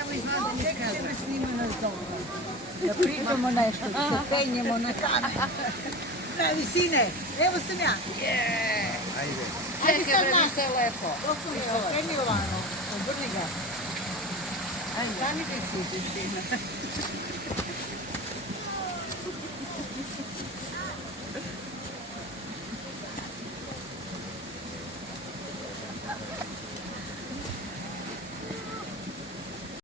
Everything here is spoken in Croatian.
Evo izvadite, čekaj, snima nas dobro. Da pričamo nešto, da se penjemo na kamer. Na visine, evo sam ja. Čekaj, bre, mi se lepo. Kreni ovano, obrni ga. Ajde, sami ti si, Kristina.